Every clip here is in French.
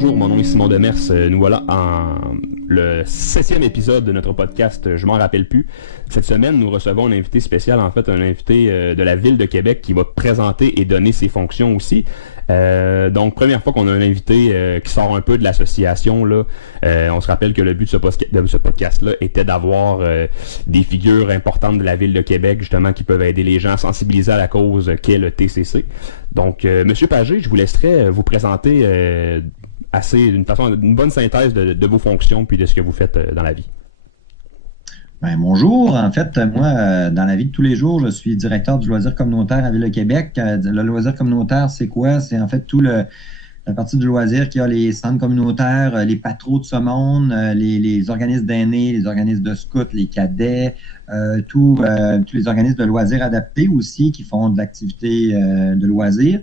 bonjour, mon nom est Simon Demers. Nous voilà en le 7e épisode de notre podcast Je m'en rappelle plus. Cette semaine, nous recevons un invité spécial, en fait, un invité de la Ville de Québec qui va présenter et donner ses fonctions aussi. Donc, première fois qu'on a un invité qui sort un peu de l'association, là. On se rappelle que le but de ce podcast-là était d'avoir des figures importantes de la Ville de Québec, justement, qui peuvent aider les gens à sensibiliser à la cause qu'est le TCC. Donc, Monsieur Pagé, je vous laisserai vous présenter d'une bonne synthèse de vos fonctions puis de ce que vous faites dans la vie. Ben, bonjour. En fait, moi, dans la vie de tous les jours, je suis directeur du loisir communautaire à Ville de Québec. Le loisir communautaire, c'est quoi? C'est en fait la partie du loisir qui a les centres communautaires, les patros de ce monde, les organismes d'aînés, les organismes de scouts, les cadets, tous les organismes de loisirs adaptés aussi qui font de l'activité de loisirs,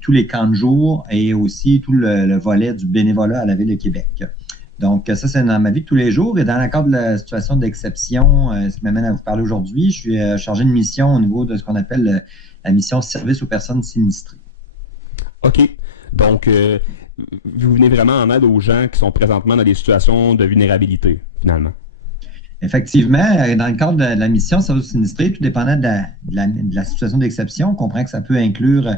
tous les camps de jour et aussi tout le volet du bénévolat à la Ville de Québec. Donc, ça, c'est dans ma vie de tous les jours. Et dans le cadre de la situation d'exception, ce qui m'amène à vous parler aujourd'hui, je suis chargé de mission au niveau de ce qu'on appelle la mission service aux personnes sinistrées. OK. Donc, vous venez vraiment en aide aux gens qui sont présentement dans des situations de vulnérabilité, finalement. Effectivement, dans le cadre de la mission service aux sinistrés, tout dépendant de la situation d'exception, on comprend que ça peut inclure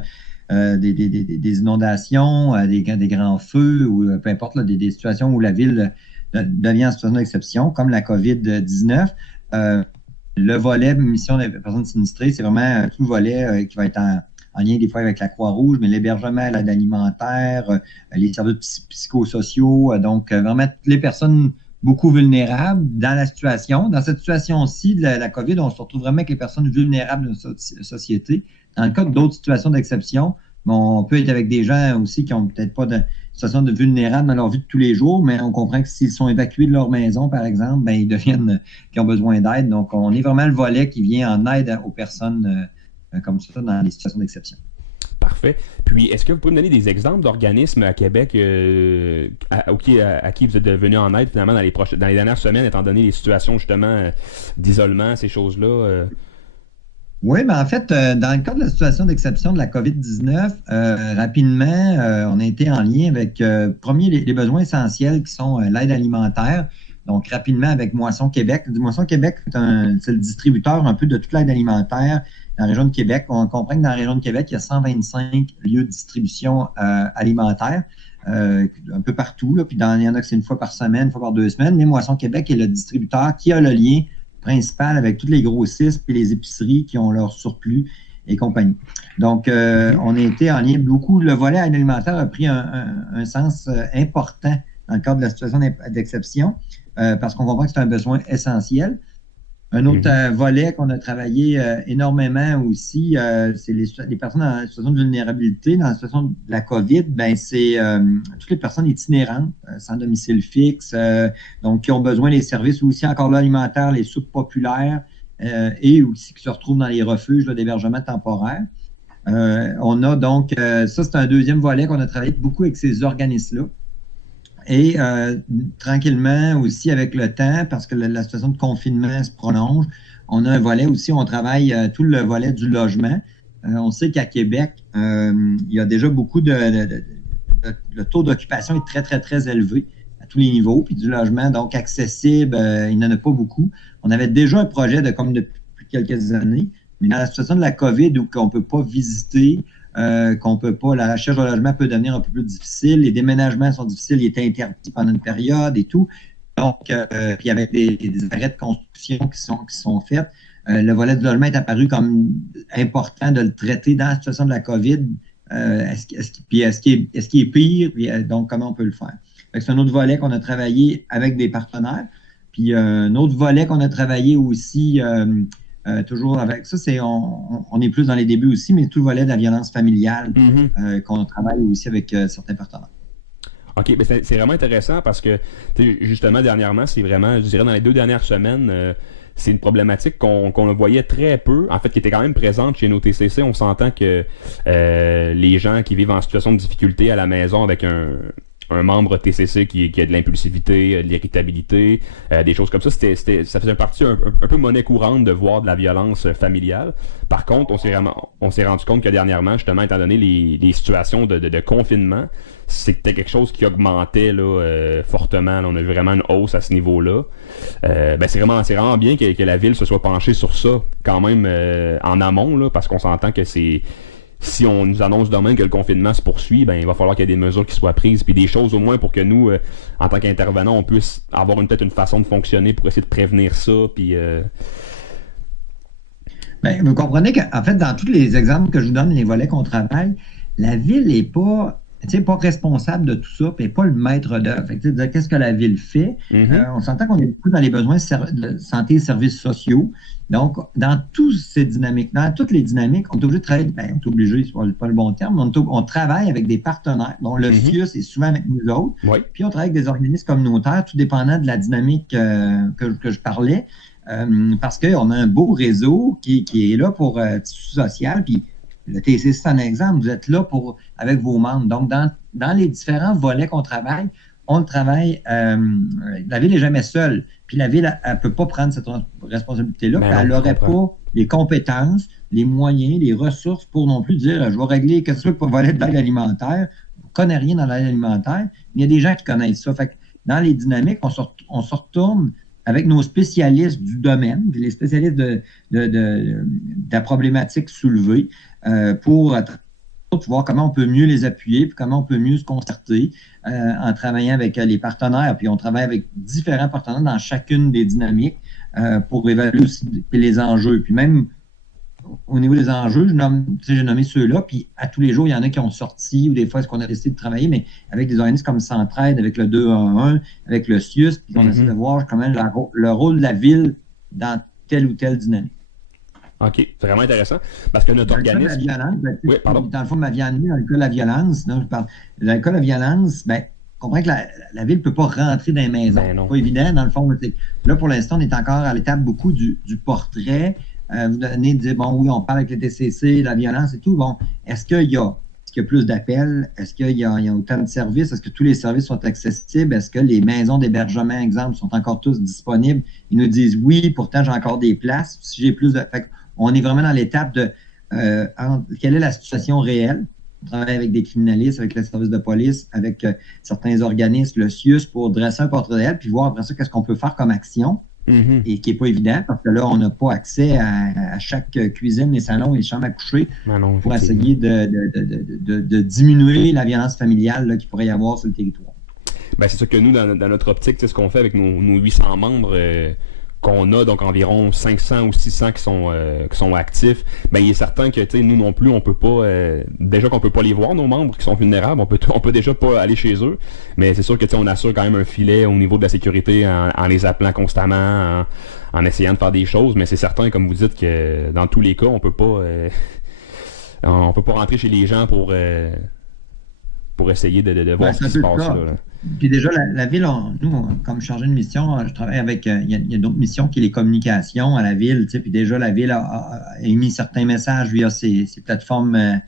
des inondations, des grands feux, ou peu importe, là, des situations où la ville devient en situation d'exception, comme la COVID-19. Le volet mission des personnes sinistrées, c'est vraiment tout le volet qui va être en lien des fois avec la Croix-Rouge, mais l'hébergement, l'aide alimentaire, les services psychosociaux, donc vraiment toutes les personnes beaucoup vulnérables dans la situation. Dans cette situation-ci de la COVID, on se retrouve vraiment avec les personnes vulnérables de notre société. Dans le cas d'autres situations d'exception, on peut être avec des gens aussi qui n'ont peut-être pas de situation de vulnérable dans leur vie de tous les jours, mais on comprend que s'ils sont évacués de leur maison, par exemple, ben, ils deviennent qui ont besoin d'aide. Donc, on est vraiment le volet qui vient en aide aux personnes comme ça dans les situations d'exception. Parfait. Puis, est-ce que vous pouvez me donner des exemples d'organismes à Québec à qui vous êtes venu en aide finalement dans les dernières semaines, étant donné les situations justement d'isolement, ces choses-là? Oui, mais en fait, dans le cadre de la situation d'exception de la COVID-19, rapidement, on a été en lien avec, premier, les besoins essentiels qui sont l'aide alimentaire. Donc, rapidement, avec Moisson Québec. Moisson Québec, c'est le distributeur un peu de toute l'aide alimentaire dans la région de Québec. On comprend que dans la région de Québec, il y a 125 lieux de distribution alimentaire, un peu partout. Là. Puis, il y en a que c'est une fois par semaine, une fois par 2 semaines. Mais Moisson Québec est le distributeur qui a le lien principal avec tous les grossistes et les épiceries qui ont leur surplus et compagnie. Donc, on a été en lien beaucoup. Le volet alimentaire a pris un sens important dans le cadre de la situation d'exception parce qu'on comprend que c'est un besoin essentiel. Un autre volet qu'on a travaillé énormément aussi, c'est les personnes en situation de vulnérabilité. Dans la situation de la COVID, ben c'est toutes les personnes itinérantes, sans domicile fixe, donc qui ont besoin des services aussi, encore là, alimentaires, les soupes populaires et aussi qui se retrouvent dans les refuges d'hébergement temporaire. On a donc, ça c'est un deuxième volet qu'on a travaillé beaucoup avec ces organismes-là. Et tranquillement aussi avec le temps, parce que la situation de confinement se prolonge, on a un volet aussi, on travaille tout le volet du logement. On sait qu'à Québec, il y a déjà beaucoup le taux d'occupation est très, très, très élevé à tous les niveaux, puis du logement, donc accessible, il n'y en a pas beaucoup. On avait déjà un projet depuis quelques années, mais dans la situation de la COVID où on ne peut pas visiter, qu'on peut pas, la recherche de logement peut devenir un peu plus difficile, les déménagements sont difficiles, ils étaient interdits pendant une période et tout. Donc, puis avec des arrêts de construction qui sont faits, le volet du logement est apparu comme important de le traiter dans la situation de la COVID. Est-ce qu'il est pire? Puis, donc, comment on peut le faire? C'est un autre volet qu'on a travaillé avec des partenaires. Puis, un autre volet qu'on a travaillé aussi toujours avec ça, on est plus dans les débuts aussi, mais tout le volet de la violence familiale qu'on travaille aussi avec certains partenaires. OK, mais c'est vraiment intéressant parce que justement, dernièrement, c'est vraiment, je dirais dans les 2 dernières semaines, c'est une problématique qu'on voyait très peu, en fait, qui était quand même présente chez nos TCC. On s'entend que les gens qui vivent en situation de difficulté à la maison avec un un membre TCC qui a de l'impulsivité, de l'irritabilité, des choses comme ça. Ça faisait partie un peu monnaie courante de voir de la violence familiale. Par contre, on s'est rendu compte que dernièrement, justement, étant donné les situations de confinement, c'était quelque chose qui augmentait là, fortement. Là, on a vu vraiment une hausse à ce niveau-là. C'est vraiment bien que la ville se soit penchée sur ça quand même en amont, là, parce qu'on s'entend que si on nous annonce demain que le confinement se poursuit, il va falloir qu'il y ait des mesures qui soient prises, puis des choses au moins pour que nous, en tant qu'intervenants, on puisse avoir peut-être une façon de fonctionner pour essayer de prévenir ça, puis... Vous comprenez qu'en fait, dans tous les exemples que je vous donne, les volets qu'on travaille, la ville n'est pas responsable de tout ça, puis pas le maître d'œuvre. Qu'est-ce que la ville fait? On s'entend qu'on est beaucoup dans les besoins de santé et services sociaux. Donc, dans toutes ces dynamiques, dans toutes les dynamiques, on est obligé de travailler, on est obligé, c'est pas le bon terme, mais on travaille avec des partenaires, dont le FIUS est souvent avec nous autres. Oui. Puis on travaille avec des organismes communautaires, tout dépendant de la dynamique que je parlais, parce qu'on a un beau réseau qui est là pour tissu social, puis le TCC, c'est un exemple. Vous êtes là avec vos membres. Donc, dans les différents volets qu'on travaille, on travaille. La ville n'est jamais seule. Puis la ville, elle ne peut pas prendre cette responsabilité-là. Puis elle n'aurait pas les compétences, les moyens, les ressources pour non plus dire je vais régler quelque chose pour le volet de l'aide alimentaire. On ne connaît rien dans l'aide alimentaire, mais il y a des gens qui connaissent ça. Fait que dans les dynamiques, on se retourne avec nos spécialistes du domaine, les spécialistes de la problématique soulevée, pour voir comment on peut mieux les appuyer, puis comment on peut mieux se concerter en travaillant avec les partenaires. Puis on travaille avec différents partenaires dans chacune des dynamiques pour évaluer aussi les enjeux. Puis même au niveau des enjeux, j'ai nommé ceux-là, puis à tous les jours, il y en a qui ont sorti, ou des fois, est-ce qu'on a décidé de travailler, mais avec des organismes comme Centraide, avec le 2-1-1, avec le CIUS, puis on essaie de voir comment le rôle de la ville dans telle ou telle dynamique. OK, c'est vraiment intéressant, parce que notre organisme... Oui, pardon. Dans le fond, ma vie amenée, dans le cas de la violence, là, je parle. Dans le cas de la violence, comprends que la ville ne peut pas rentrer dans les maisons. C'est pas évident, dans le fond. Là, pour l'instant, on est encore à l'étape beaucoup du portrait. Vous venez de dire, oui, on parle avec les TCC, la violence et tout. Bon, est-ce qu'il y a plus d'appels? Est-ce qu'il y a autant de services? Est-ce que tous les services sont accessibles? Est-ce que les maisons d'hébergement, exemple, sont encore tous disponibles? Ils nous disent oui, pourtant j'ai encore des places. Si j'ai plus de... Fait on est vraiment dans l'étape de quelle est la situation réelle? On travaille avec des criminalistes, avec les services de police, avec certains organismes, le CIUS, pour dresser un portrait réel, puis voir après ça qu'est-ce qu'on peut faire comme action. Et qui n'est pas évident, parce que là, on n'a pas accès à chaque cuisine, les salons et les chambres à coucher pour essayer de diminuer la violence familiale qu'il pourrait y avoir sur le territoire. C'est sûr que nous, dans notre optique, ce qu'on fait avec nos 800 membres qu'on a, donc environ 500 ou 600 qui sont actifs, il est certain que nous non plus, on peut pas, déjà qu'on peut pas les voir, nos membres qui sont vulnérables, on peut déjà pas aller chez eux, mais c'est sûr que on assure quand même un filet au niveau de la sécurité en les appelant constamment, en essayant de faire des choses, mais c'est certain, comme vous dites, que dans tous les cas, on peut pas rentrer chez les gens pour essayer de voir ce qui se passe là. Puis déjà, la ville, nous, comme chargé de mission, je travaille avec, il y a d'autres missions qui sont les communications à la ville, puis déjà, la ville a émis certains messages via ses plateformes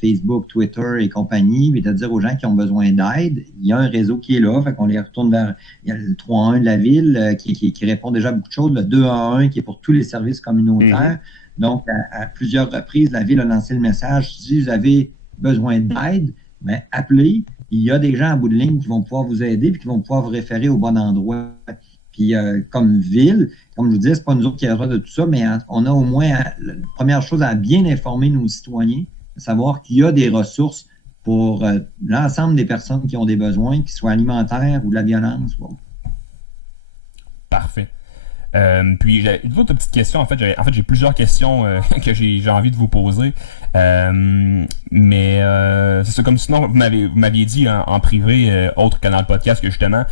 Facebook, Twitter et compagnie, c'est-à-dire aux gens qui ont besoin d'aide. Il y a un réseau qui est là, fait qu'on les retourne vers, il y a le 3-1 de la ville qui répond déjà à beaucoup de choses, le 2-1 qui est pour tous les services communautaires. Donc, à plusieurs reprises, la ville a lancé le message, si vous avez besoin d'aide, appelez. Il y a des gens à bout de ligne qui vont pouvoir vous aider et qui vont pouvoir vous référer au bon endroit. Puis, comme ville, comme je vous disais, c'est pas nous autres qui avons de tout ça, mais on a au moins, la première chose, à bien informer nos citoyens, à savoir qu'il y a des ressources pour l'ensemble des personnes qui ont des besoins, qu'ils soient alimentaires ou de la violence. Bon. Parfait. Puis j'ai une autre petite question. En fait, j'ai plusieurs questions que j'ai envie de vous poser. Mais c'est ça, comme sinon vous m'aviez dit en privé, autre que dans le podcast, que justement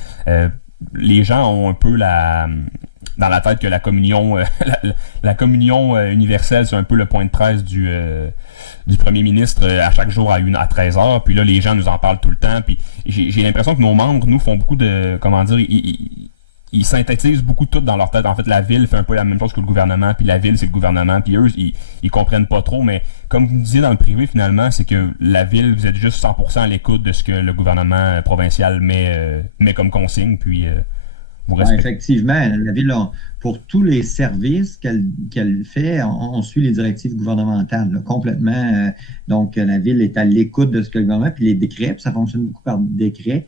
les gens ont un peu dans la tête que la communion la communion universelle, c'est un peu le point de presse du premier ministre à chaque jour à 13h. Puis là, les gens nous en parlent tout le temps. Puis j'ai l'impression que nos membres, nous, font beaucoup de, comment dire, ils synthétisent beaucoup tout dans leur tête. En fait, la ville fait un peu la même chose que le gouvernement, puis la ville, c'est le gouvernement, puis eux, ils comprennent pas trop, mais comme vous me disiez dans le privé, finalement, c'est que la ville, vous êtes juste 100% à l'écoute de ce que le gouvernement provincial met comme consigne, puis vous Ouais, respectez. effectivement, la ville, pour tous les services qu'elle fait, on suit les directives gouvernementales là, complètement. Donc, la ville est à l'écoute de ce que le gouvernement, puis les décrets, puis ça fonctionne beaucoup par décret.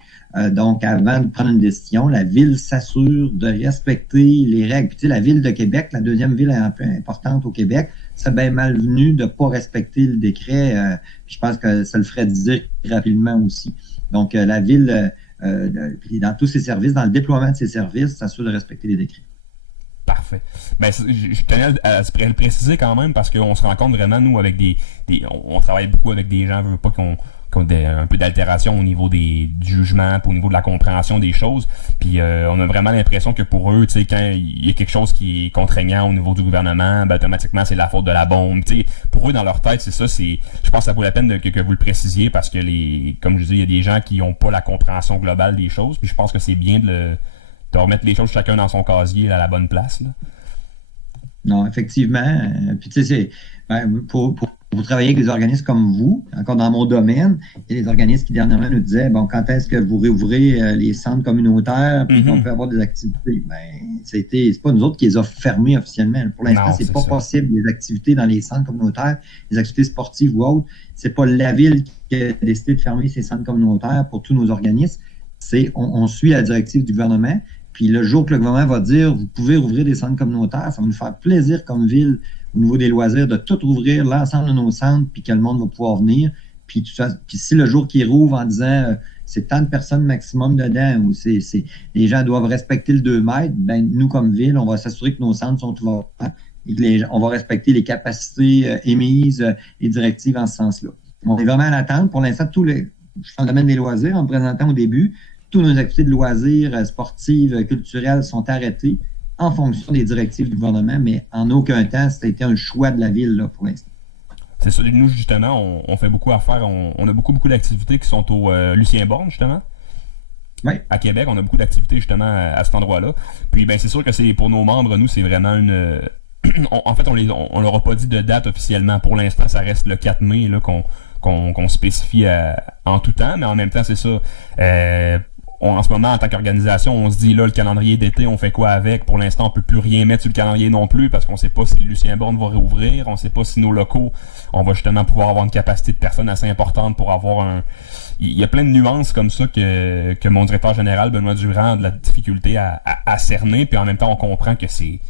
Donc, avant de prendre une décision, la ville s'assure de respecter les règles. Puis, tu sais, la ville de Québec, la deuxième ville un peu importante au Québec, c'est bien malvenu de ne pas respecter le décret. Je pense que ça le ferait dire rapidement aussi. Donc, la ville puis dans tous ses services, dans le déploiement de ses services, s'assure de respecter les décrets. Parfait. Ben, je tenais à le préciser quand même parce qu'on se rend compte vraiment, nous, avec on travaille beaucoup avec des gens, veut pas qu'on un peu d'altération au niveau du jugement, puis au niveau de la compréhension des choses. Puis on a vraiment l'impression que pour eux, tu sais, quand il y a quelque chose qui est contraignant au niveau du gouvernement, ben, automatiquement c'est la faute de la bombe. Tu sais, pour eux, dans leur tête, c'est ça. Je pense que ça vaut la peine que vous le précisiez parce que comme je dis, il y a des gens qui n'ont pas la compréhension globale des choses. Puis je pense que c'est bien de remettre les choses chacun dans son casier là, à la bonne place. Là. Non, effectivement. Puis tu sais, pour travailler avec des organismes comme vous, encore dans mon domaine, il y a des organismes qui dernièrement nous disaient, bon, quand est-ce que vous réouvrez les centres communautaires, puis qu'on peut avoir des activités? Ben, c'est pas nous autres qui les a fermés officiellement. Pour l'instant, c'est pas possible, les activités dans les centres communautaires, les activités sportives ou autres. C'est pas la ville qui a décidé de fermer ces centres communautaires pour tous nos organismes. On suit la directive du gouvernement. Puis le jour que le gouvernement va dire, vous pouvez rouvrir des centres communautaires, ça va nous faire plaisir comme ville, au niveau des loisirs, de tout rouvrir l'ensemble de nos centres, puis que le monde va pouvoir venir. Puis si le jour qu'ils rouvrent en disant, c'est tant de personnes maximum dedans, ou les gens doivent respecter le 2 mètres, ben nous, comme ville, on va s'assurer que nos centres sont ouverts et on va respecter les capacités émises, les directives en ce sens-là. On est vraiment à l'attente. Pour l'instant, je suis dans le domaine des loisirs, en me présentant au début, toutes nos activités de loisirs, sportives, culturelles sont arrêtées en fonction des directives du gouvernement, mais en aucun temps, ça a été un choix de la ville là, pour l'instant. C'est ça. Nous, justement, on fait beaucoup à faire. On a beaucoup d'activités qui sont au Lucien Borne, justement. Oui. À Québec, on a beaucoup d'activités, justement, à cet endroit-là. Puis, ben, c'est sûr que c'est pour nos membres, nous, c'est vraiment une... en fait, on leur a pas dit de date officiellement. Pour l'instant, ça reste le 4 mai là, qu'on spécifie en tout temps, mais en même temps, c'est ça. En ce moment, en tant qu'organisation, on se dit, là, le calendrier d'été, on fait quoi avec? Pour l'instant, on peut plus rien mettre sur le calendrier non plus parce qu'on sait pas si Lucien Borne va réouvrir, on sait pas si nos locaux, on va justement pouvoir avoir une capacité de personnes assez importante pour avoir Il y a plein de nuances comme ça que mon directeur général, Benoît Durand, a de la difficulté à cerner, puis en même temps, on comprend que c'est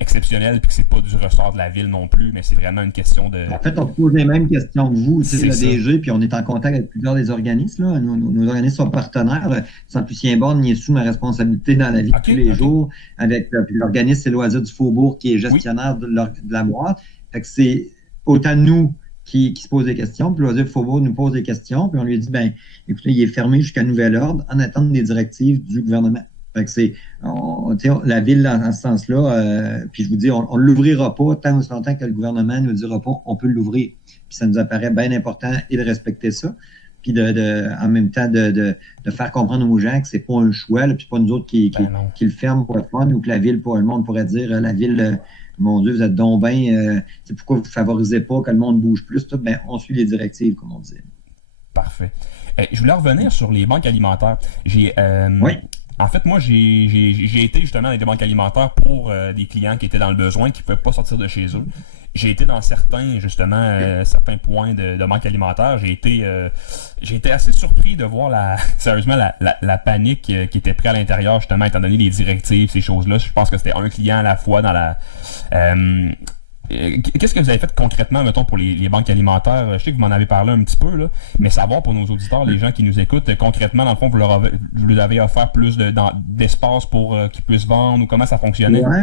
exceptionnel puis que c'est pas du ressort de la ville non plus, mais c'est vraiment une question de... En fait, on pose les mêmes questions que vous, c'est le DG, puis on est en contact avec plusieurs des organismes. Là. Nos organismes sont partenaires. Sans Lucien Borne, il est sous ma responsabilité dans la vie de tous les jours, avec l'organisme C'est Loisirs du Faubourg, qui est gestionnaire de la boîte. Fait que c'est autant nous qui se posent des questions, puis Loisirs du Faubourg nous pose des questions, puis on lui dit, ben, écoutez, il est fermé jusqu'à nouvel ordre en attendant des directives du gouvernement. Fait que la ville, dans ce sens-là, puis je vous dis, on ne l'ouvrira pas tant aussi longtemps que le gouvernement ne nous dira pas on peut l'ouvrir. Puis ça nous apparaît bien important et de respecter ça, puis en même temps de faire comprendre aux gens que c'est pas un choix, là, puis pas nous autres qui le ferment pour le fun, ou que la ville, pour le monde pourrait dire, la ville, mon Dieu, vous êtes donc bien, c'est pourquoi vous ne favorisez pas que le monde bouge plus, tout, ben, on suit les directives, comme on disait. Parfait. Je voulais revenir sur les banques alimentaires. Oui. En fait, moi, j'ai été justement dans des banques alimentaires pour des clients qui étaient dans le besoin, qui ne pouvaient pas sortir de chez eux. J'ai été dans certains points de banques alimentaires. J'ai été assez surpris de voir sérieusement la panique qui était prise à l'intérieur, justement, étant donné les directives, ces choses-là. Je pense que c'était un client à la fois dans la... Qu'est-ce que vous avez fait concrètement, mettons, pour les banques alimentaires? Je sais que vous m'en avez parlé un petit peu, là, mais savoir pour nos auditeurs, les gens qui nous écoutent, concrètement, dans le fond, vous leur avez offert plus d'espace pour qu'ils puissent vendre ou comment ça fonctionnait? Ouais.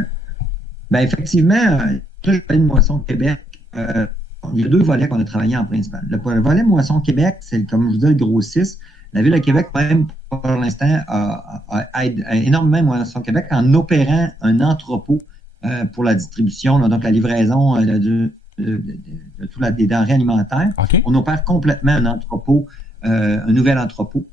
Ben effectivement, je parlais de Moisson Québec. Il y a 2 volets qu'on a travaillé en principal. Le volet Moisson Québec, c'est, comme je vous dis, le grossiste. La Ville de Québec, même pour l'instant, aide énormément Moisson Québec en opérant un entrepôt pour la distribution, là, donc la livraison de toutes les denrées alimentaires. Okay. On opère complètement un nouvel entrepôt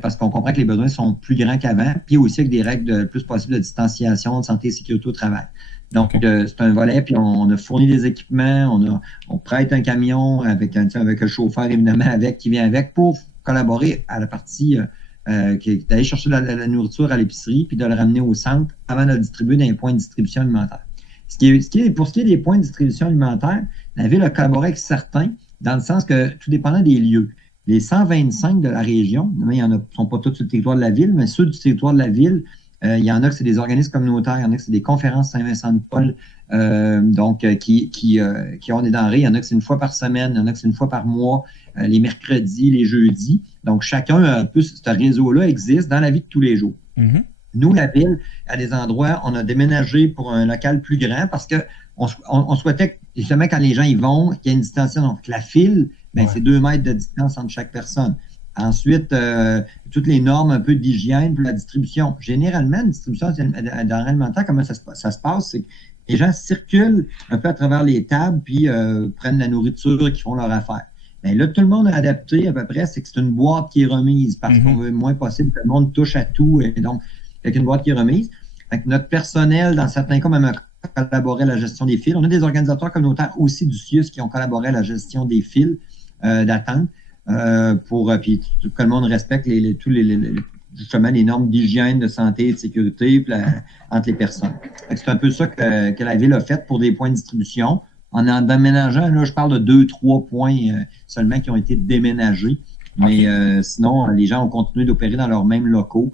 parce qu'on comprend que les besoins sont plus grands qu'avant, puis aussi avec des règles le plus possible de distanciation, de santé et sécurité au travail. Donc, c'est un volet, puis on a fourni des équipements, on prête un camion avec le chauffeur, évidemment, qui vient avec pour collaborer à la partie d'aller chercher la nourriture à l'épicerie, puis de le ramener au centre avant de le distribuer dans les points de distribution alimentaire. Pour ce qui est des points de distribution alimentaire, la Ville a collaboré avec certains, dans le sens que, tout dépendant des lieux, les 125 de la région, il y en a, sont pas tous sur le territoire de la Ville, mais ceux du territoire de la Ville, il y en a que c'est des organismes communautaires, il y en a que c'est des conférences Saint-Vincent-de-Paul, qui ont des denrées. Il y en a que c'est une fois par semaine, il y en a que c'est une fois par mois, les mercredis, les jeudis. Donc, chacun, un peu, ce réseau-là existe dans la vie de tous les jours. Mm-hmm. Nous, la Ville, à des endroits, on a déménagé pour un local plus grand parce qu'on souhaitait, justement, quand les gens y vont, qu'il y ait une distanciation. Donc, la file, c'est 2 mètres de distance entre chaque personne. Ensuite, toutes les normes un peu d'hygiène pour la distribution. Généralement, une distribution denrées alimentaires, comment ça se passe? C'est que les gens circulent un peu à travers les tables puis prennent la nourriture qui font leur affaire. Bien, là, tout le monde a adapté à peu près, c'est que c'est une boîte qui est remise parce qu'on veut le moins possible que le monde touche à tout. Et donc, avec une boîte qui est remise. Fait que notre personnel, dans certains cas, même a collaboré à la gestion des files. On a des organisateurs communautaires aussi du CIUS qui ont collaboré à la gestion des files d'attente. Pour puis que le monde respecte justement les normes d'hygiène, de santé et de sécurité entre les personnes. C'est un peu ça que la Ville a fait pour des points de distribution. En déménageant, là, je parle de 2-3 points seulement qui ont été déménagés. Mais sinon, les gens ont continué d'opérer dans leurs mêmes locaux,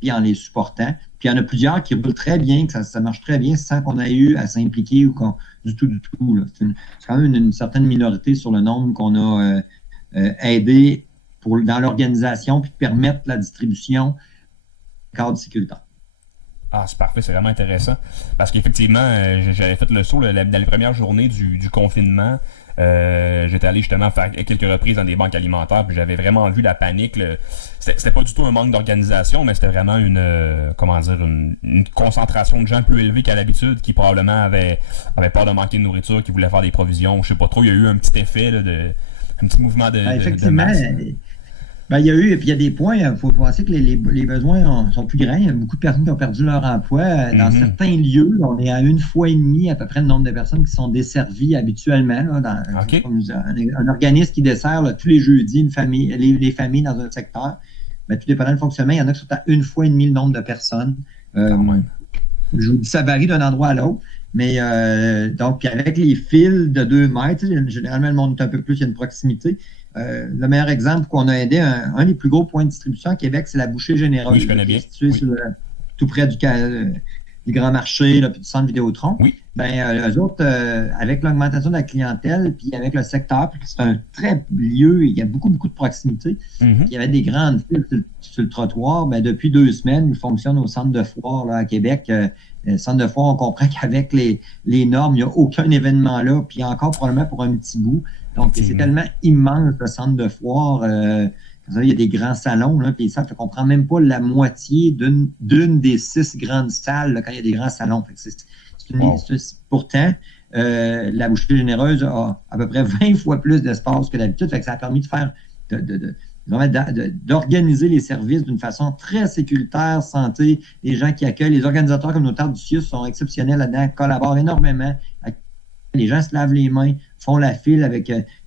puis en les supportant. Puis il y en a plusieurs qui roulent très bien, que ça marche très bien sans qu'on ait eu à s'impliquer ou du tout. Là. C'est quand même une certaine minorité sur le nombre qu'on a aider dans l'organisation puis permettre la distribution cadre sécuritaire. Ah, c'est parfait, c'est vraiment intéressant. Parce qu'effectivement, j'avais fait le saut dans les premières journées du confinement. J'étais allé justement faire quelques reprises dans des banques alimentaires, puis j'avais vraiment vu la panique. C'était pas du tout un manque d'organisation, mais c'était vraiment une concentration de gens plus élevée qu'à l'habitude, qui probablement avaient peur de manquer de nourriture, qui voulaient faire des provisions. Je sais pas trop, il y a eu un petit effet là, un petit mouvement de masse. Il y a eu, puis il y a des points, il faut penser que les besoins sont plus grands. Il y a beaucoup de personnes qui ont perdu leur emploi. Dans certains lieux, on est à 1,5 fois à peu près le nombre de personnes qui sont desservies habituellement. Là, un organisme qui dessert là, tous les jeudis les familles dans un secteur. Mais tout dépendant du fonctionnement, il y en a qui sont à 1,5 fois le nombre de personnes. Je vous dis, ça varie d'un endroit à l'autre. Mais donc, avec les fils de 2 mètres, généralement, le monde est un peu plus, il y a une proximité. Le meilleur exemple qu'on a aidé, un des plus gros points de distribution à Québec, c'est la Bouchée Généreuse. Oui, je connais bien. Située tout près du Grand Marché, là, puis du centre Vidéotron. Oui. Eux autres, avec l'augmentation de la clientèle, puis avec le secteur, puis c'est un très lieu, il y a beaucoup de proximité. Il y avait des grandes files sur le trottoir. Depuis 2 semaines, ils fonctionnent au centre de foire là, à Québec. Le centre de foire, on comprend qu'avec les normes, il n'y a aucun événement là, puis encore probablement pour un petit bout. Donc, c'est tellement immense, le centre de foire. Il y a des grands salons, là, puis ça fait qu'on ne prend même pas la moitié d'une des 6 grandes salles là, quand il y a des grands salons. Pourtant, la Bouchée Généreuse a à peu près 20 fois plus d'espace que d'habitude. Fait que ça a permis de faire d'organiser les services d'une façon très sécuritaire, santé, les gens qui accueillent. Les organisateurs communautaires du CIUS sont exceptionnels là-dedans, collaborent énormément. Les gens se lavent les mains, font la file,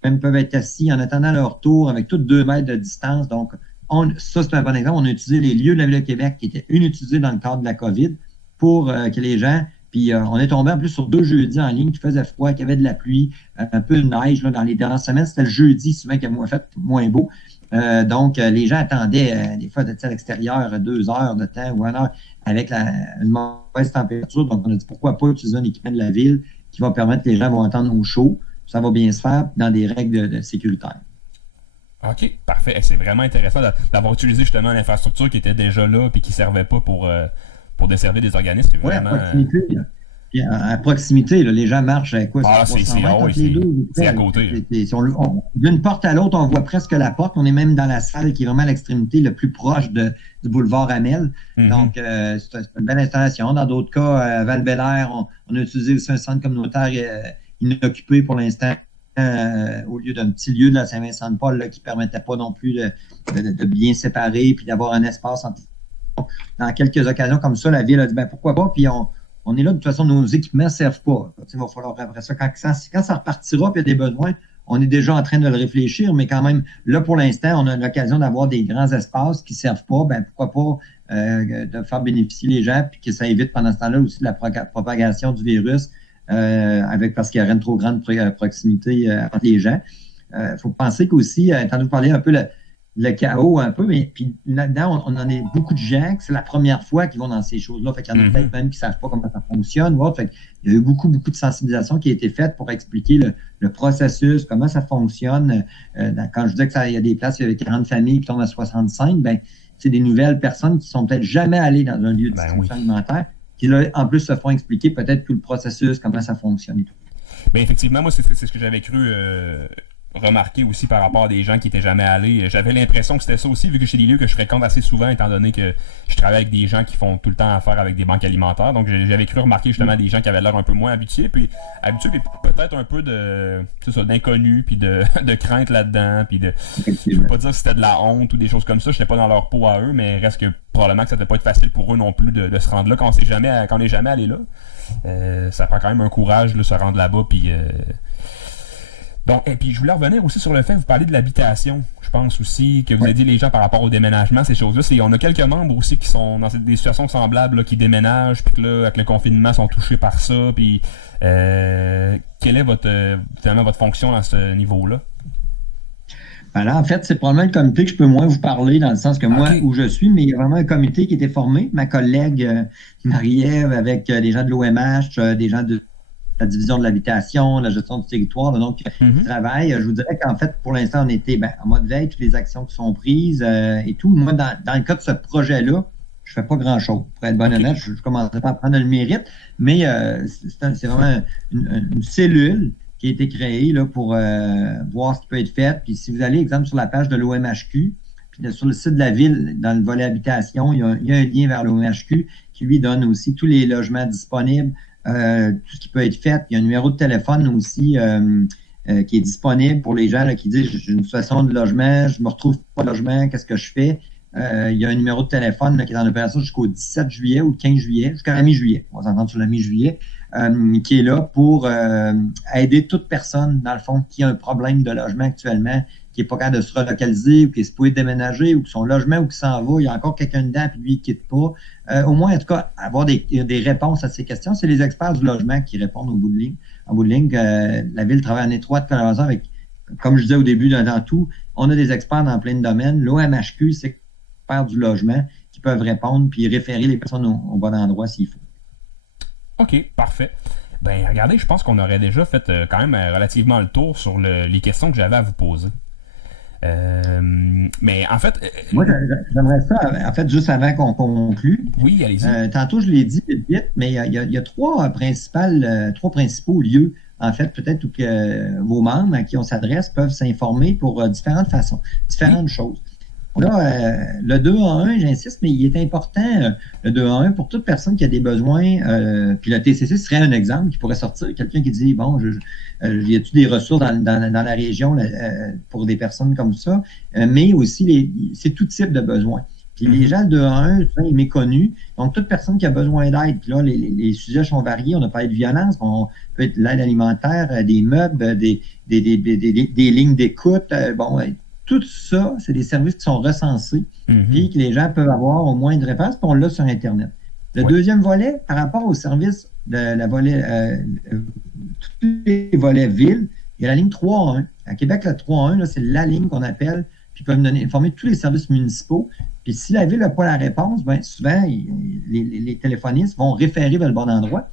même peuvent être assis en attendant leur tour avec toutes 2 mètres de distance. Donc, ça, c'est un bon exemple. On a utilisé les lieux de la Ville de Québec qui étaient inutilisés dans le cadre de la COVID pour que les gens... Puis on est tombé en plus sur 2 jeudis en ligne qui faisait froid, qui avait de la pluie, un peu de neige là, dans les dernières semaines. C'était le jeudi souvent qui a fait moins beau. Donc, les gens attendaient des fois d'être à l'extérieur 2 heures de temps ou 1 heure avec une mauvaise température. Donc, on a dit pourquoi pas utiliser un équipement de la ville qui va permettre que les gens vont attendre au chaud. Ça va bien se faire dans des règles de sécuritaires. OK, parfait. C'est vraiment intéressant d'avoir utilisé justement l'infrastructure qui était déjà là et qui ne servait pas pour desservir des organismes. Oui, vraiment... à proximité, là, les gens marchent avec quoi? C'est à côté. D'une porte à l'autre, on voit presque la porte. On est même dans la salle qui est vraiment à l'extrémité, le plus proche du boulevard Amel. Donc, c'est une belle installation. Dans d'autres cas, à Val-Bélair, on a utilisé aussi un centre communautaire inoccupé pour l'instant au lieu d'un petit lieu de la Saint-Vincent-de-Paul là, qui ne permettait pas non plus de bien séparer puis d'avoir un espace entre. Dans quelques occasions comme ça, la ville a dit pourquoi pas, puis on est là, de toute façon, nos équipements ne servent pas. Il va falloir après ça, quand ça repartira, puis il y a des besoins, on est déjà en train de le réfléchir, mais quand même, là, pour l'instant, on a l'occasion d'avoir des grands espaces qui ne servent pas, pourquoi pas de faire bénéficier les gens, puis que ça évite pendant ce temps-là aussi la propagation du virus, parce qu'il y aurait une trop grande proximité entre les gens. Il faut penser qu'aussi, étant donné parler un peu le chaos un peu, mais puis là-dedans, on en a beaucoup de gens que c'est la première fois qu'ils vont dans ces choses-là. Fait qu'il y en a peut-être même qui ne savent pas comment ça fonctionne. Fait il y a eu beaucoup de sensibilisation qui a été faite pour expliquer le processus, comment ça fonctionne. Quand je dis qu'il y a des places avec 40 familles qui tombent à 65, c'est des nouvelles personnes qui sont peut-être jamais allées dans un lieu de distribution alimentaire, qui là, en plus se font expliquer peut-être tout le processus, comment ça fonctionne et tout. Bien, effectivement, moi, c'est ce que j'avais cru remarquer aussi par rapport à des gens qui n'étaient jamais allés. J'avais l'impression que c'était ça aussi, vu que c'est des lieux que je fréquente assez souvent, étant donné que je travaille avec des gens qui font tout le temps affaire avec des banques alimentaires. Donc, j'avais cru remarquer justement des gens qui avaient l'air un peu moins habitués, puis peut-être un peu d'inconnu, puis de crainte là-dedans, puis je ne veux pas dire que c'était de la honte ou des choses comme ça, je n'étais pas dans leur peau à eux, mais reste que probablement que ça ne devait pas être facile pour eux non plus de se rendre là quand on n'est jamais allé là. Ça prend quand même un courage de se rendre là-bas, puis... Bon, et puis je voulais revenir aussi sur le fait que vous parlez de l'habitation. Je pense aussi que vous aidez les gens par rapport au déménagement, ces choses-là. On a quelques membres aussi qui sont dans des situations semblables, là, qui déménagent, puis que là, avec le confinement, sont touchés par ça. Puis, quelle est votre fonction à ce niveau-là? Là, en fait, c'est probablement le comité que je peux moins vous parler, dans le sens que moi, où je suis, mais il y a vraiment un comité qui a été formé. Ma collègue Marie-Ève, avec des gens de l'OMH, des gens de la division de l'habitation, la gestion du territoire, là, donc travail. Je vous dirais qu'en fait, pour l'instant, on était en mode veille, toutes les actions qui sont prises et tout. Moi, dans le cas de ce projet-là, je fais pas grand-chose. Pour être bon honnête, je ne commencerai pas à prendre le mérite, mais c'est vraiment une cellule qui a été créée là, pour voir ce qui peut être fait. Puis si vous allez, exemple, sur la page de l'OMHQ, puis sur le site de la ville, dans le volet habitation, il y a un lien vers l'OMHQ qui lui donne aussi tous les logements disponibles, tout ce qui peut être fait. Il y a un numéro de téléphone aussi qui est disponible pour les gens là, qui disent j'ai une situation de logement, je ne me retrouve pas de logement, qu'est-ce que je fais? Il y a un numéro de téléphone là, qui est en opération jusqu'au 17 juillet ou 15 juillet, jusqu'à la mi-juillet. On va s'entendre sur la mi-juillet, qui est là pour aider toute personne, dans le fond, qui a un problème de logement actuellement, qui n'est pas capable de se relocaliser ou qui est supposé déménager ou que son logement ou qui s'en va, il y a encore quelqu'un dedans puis lui, il ne quitte pas. Au moins, en tout cas, avoir des réponses à ces questions. C'est les experts du logement qui répondent au bout de ligne. En bout de ligne, la Ville travaille en étroite collaboration avec, comme je disais au début, dans tout, on a des experts dans plein de domaines. L'OMHQ, c'est experts du logement qui peuvent répondre puis référer les personnes au bon endroit s'il faut. OK, parfait. Ben, regardez, je pense qu'on aurait déjà fait quand même relativement le tour sur les questions que j'avais à vous poser. Mais en fait... Moi, j'aimerais ça, en fait, juste avant qu'on conclue. Oui, allez-y. Tantôt, je l'ai dit vite, mais il y a trois principaux lieux, en fait, peut-être où que vos membres à qui on s'adresse peuvent s'informer pour différentes façons, différentes choses. Là, le 2 à 1, j'insiste, mais il est important, le 2 à 1, pour toute personne qui a des besoins, puis le TCC serait un exemple qui pourrait sortir, quelqu'un qui dit, bon, y a-t-il des ressources dans la région pour des personnes comme ça, mais aussi, c'est tout type de besoins. Puis les gens, le 2 à 1, c'est méconnu, donc toute personne qui a besoin d'aide, puis là, les sujets sont variés, on a parlé de violence, on peut être l'aide alimentaire, des meubles, des lignes d'écoute, tout ça, c'est des services qui sont recensés puis que les gens peuvent avoir au moins une réponse, puis on l'a sur Internet. Le deuxième volet, par rapport au service de la volet, tous les volets ville, il y a la ligne 3-1. À Québec, la 3-1, c'est la ligne qu'on appelle, puis ils peuvent informer tous les services municipaux. Puis si la ville n'a pas la réponse, souvent, les téléphonistes vont référer vers le bon endroit.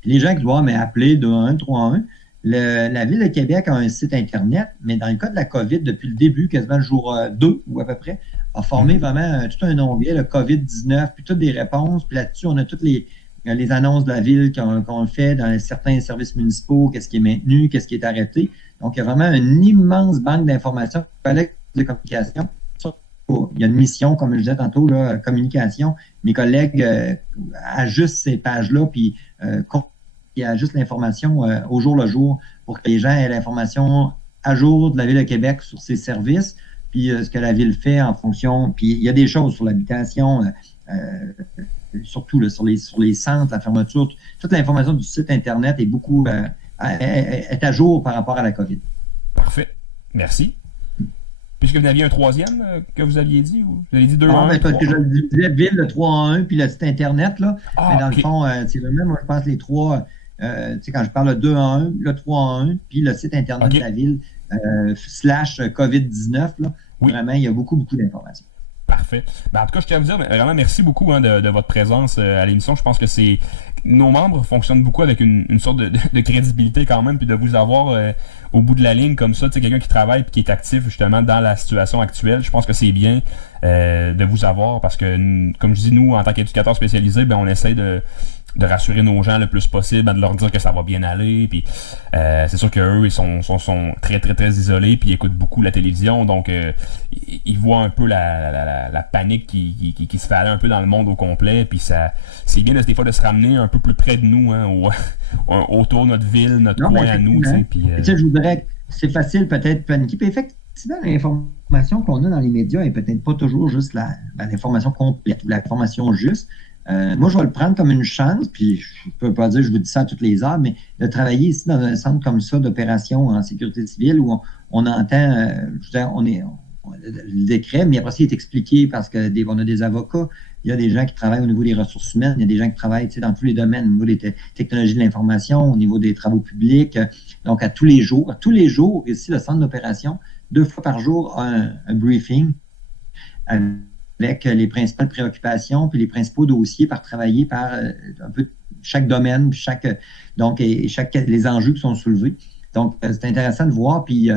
Puis les gens qui doivent appeler 2-1, 3-1, la Ville de Québec a un site Internet, mais dans le cas de la COVID, depuis le début, quasiment le jour 2 ou à peu près, a formé vraiment tout un onglet, le COVID-19, puis toutes des réponses. Puis là-dessus, on a toutes les annonces de la Ville qu'on fait dans certains services municipaux, qu'est-ce qui est maintenu, qu'est-ce qui est arrêté. Donc, il y a vraiment une immense banque d'informations de communication. Il y a une mission, comme je disais tantôt, communication. Mes collègues ajustent ces pages-là, puis qui ajuste l'information au jour le jour pour que les gens aient l'information à jour de la Ville de Québec sur ses services, puis ce que la Ville fait en fonction. Puis il y a des choses sur l'habitation, surtout là, sur les centres, la fermeture. Toute l'information du site Internet est beaucoup est à jour par rapport à la COVID. Parfait. Merci. Puisque vous aviez un troisième que vous aviez dit, ou vous avez dit 2 en 1? Parce que je le disais, Ville, le 3 en 1, puis le site Internet, là. Mais dans le fond, c'est le même, moi, je pense, les trois, quand je parle de 2 en 1, le 3 en 1, puis le site Internet de la Ville, / COVID-19, là. Oui. Vraiment, il y a beaucoup, beaucoup d'informations. Parfait. Ben, en tout cas, je tiens à vous dire, vraiment, merci beaucoup de votre présence à l'émission. Je pense que nos membres fonctionnent beaucoup avec une sorte de crédibilité quand même, puis de vous avoir au bout de la ligne comme ça, quelqu'un qui travaille et qui est actif justement dans la situation actuelle. Je pense que c'est bien de vous avoir parce que, comme je dis, nous, en tant qu'éducateurs spécialisés, ben, on essaie de rassurer nos gens le plus possible, de leur dire que ça va bien aller. Puis c'est sûr qu'eux, ils sont très, très, très isolés, puis ils écoutent beaucoup la télévision, donc ils voient un peu la panique qui se fait aller un peu dans le monde au complet. Puis c'est bien des fois de se ramener un peu plus près de nous, hein, autour de notre ville, notre coin à nous. Puis, je voudrais que c'est facile peut-être de paniquer. Puis effectivement, l'information qu'on a dans les médias est peut-être pas toujours juste l'information complète ou l'information juste. Moi, je vais le prendre comme une chance, puis je ne peux pas dire que je vous dis ça à toutes les heures, mais de travailler ici dans un centre comme ça d'opération en sécurité civile où on entend, le décret, mais après ça, il est expliqué parce qu'on a des avocats, il y a des gens qui travaillent au niveau des ressources humaines, il y a des gens qui travaillent dans tous les domaines, au niveau des technologies de l'information, au niveau des travaux publics. Donc, à tous les jours, ici, le centre d'opération, 2 fois par jour, un briefing avec les principales préoccupations puis les principaux dossiers par travailler par un peu chaque domaine, les enjeux qui sont soulevés. Donc, c'est intéressant de voir. Puis,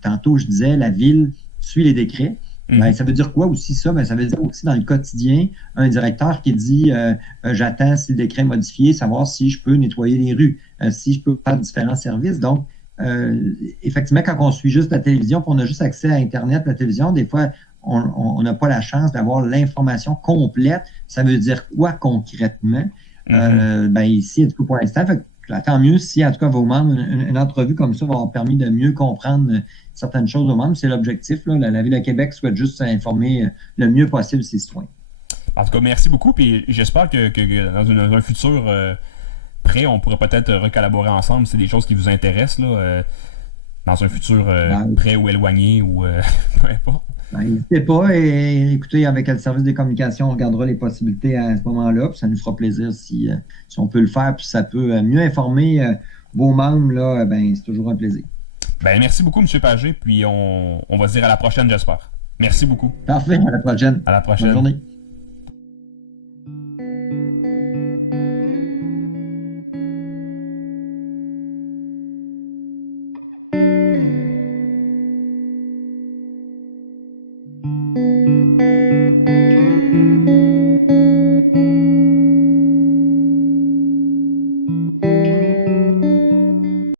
tantôt, je disais, la Ville suit les décrets. Ben, ça veut dire quoi aussi ça? Ben, ça veut dire aussi dans le quotidien, un directeur qui dit j'attends si le décret est modifié, savoir si je peux nettoyer les rues, si je peux faire différents services. Donc, effectivement, quand on suit juste la télévision, puis on a juste accès à Internet, la télévision, des fois, on n'a pas la chance d'avoir l'information complète. Ça veut dire quoi concrètement? Ben ici, en tout cas pour l'instant, tant mieux si, en tout cas, vos membres, une entrevue comme ça va avoir permis de mieux comprendre certaines choses aux membres. C'est l'objectif. Là. La Ville de Québec souhaite juste informer le mieux possible ses citoyens. En tout cas, merci beaucoup. Puis j'espère que dans un futur près, on pourrait peut-être recollaborer ensemble. C'est des choses qui vous intéressent là, dans un futur près ou éloigné ou peu importe. Ben, n'hésitez pas et écoutez, avec le service des communications, on regardera les possibilités à ce moment-là. Puis ça nous fera plaisir si on peut le faire, puis ça peut mieux informer vos membres, là, ben, c'est toujours un plaisir. Ben, merci beaucoup, M. Pagé, puis on va se dire à la prochaine, j'espère. Merci beaucoup. Parfait, à la prochaine. À la prochaine. Bonne journée.